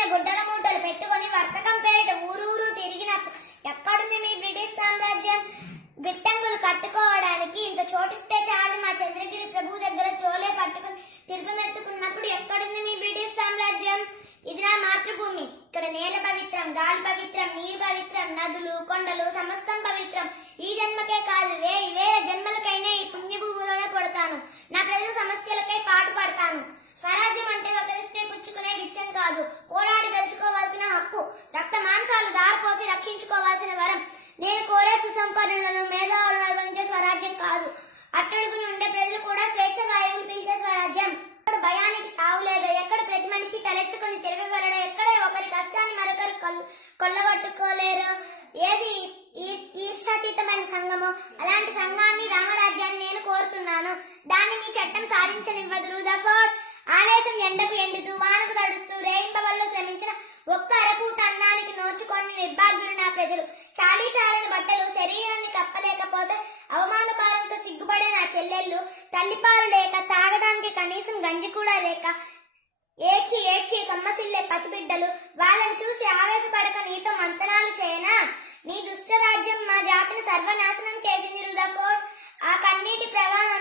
చిన్న గుడ్డల మూటలు పెట్టుకొని వర్తకం పేరిట ఊరూరు తిరిగినప్పుడు ఎక్కడుంది మీ బ్రిటిష్ సామ్రాజ్యం? గిట్టంగులు కట్టుకోవడానికి ఇంత చోటిస్తే చాలు మా చంద్రగిరి ప్రభు దగ్గర చోలే పట్టుకుని తిరుపమెత్తుకున్నప్పుడు ఎక్కడుంది మీ బ్రిటిష్ సామ్రాజ్యం? ఇది నా మాతృభూమి. ఇక్కడ నేల పవిత్రం, గాలి పవిత్రం, నీరు పవిత్రం, నదులు కొండలు సమస్తం పవిత్రం. ఈ జన్మకే కాదు వేల జన్మలకైనా ఈ పుణ్యభూమిలోనే పడతాను. నా ప్రజల సమస్యలకై పాటు పడతాను. స్వరాజ్యం అంటే ఒకరిస్తే పుచ్చుకునే విచ్చం కాదు, పోరాడి గెలుచుకోవాల్సిన హక్కు, రక్త మాంసాలు దారిపోసి రక్షించుకోవాల్సిన వరం. నేను కోరే సుసంపన్నులను మేధావులను అనుభవించే స్వరాజ్యం కాదు, అట్టడుగుని ఉండే ప్రజలు కూడా స్వేచ్ఛ వాయువులు పీల్చే స్వరాజ్యం. ఎక్కడ భయానికి తావులేదో, ఎక్కడ ప్రతి మనిషి తలెత్తుకుని తిరగగలడో, ఎక్కడే ఒకరి కష్టాన్ని మరొకరు కొల్లగొట్టుకోలేరు, ఏది ఈర్షాతీతమైన సంఘమో అలాంటి సంఘాన్ని రామరాజ్యాన్ని నేను కోరుతున్నాను. దాన్ని మీ చట్టం సాధించనివ్వదు. రూదర్ఫోర్డ్. ఆవేశం ఎండకు ఎండుతూ వానకు తడుస్తూ రేయింబవల్లో శ్రమించిన ఒక్క అరపూట అన్నానికి నోచుకొని నిర్భాగ్యులు నా ప్రజలు. చాలీ చాలని బట్టలు శరీరాన్ని కప్పలేకపోతే అవమాన భారంతో సిగ్గుపడే నా చెల్లెళ్ళు, తల్లిపాలు లేక తాగడానికి కనీసం గంజి కూడా లేక ఏడ్చి ఏడ్చి సమ్మసిల్లే పసిబిడ్డలు, వాళ్ళని చూసి ఆవేశపడక నీతో మంతనాలు చేయనా? నీ దుష్టరాజ్యం మా జాతిని సర్వనాశనం చేసింది రూదర్ఫోర్డ్. ఆ కన్నీటి ప్రవాహం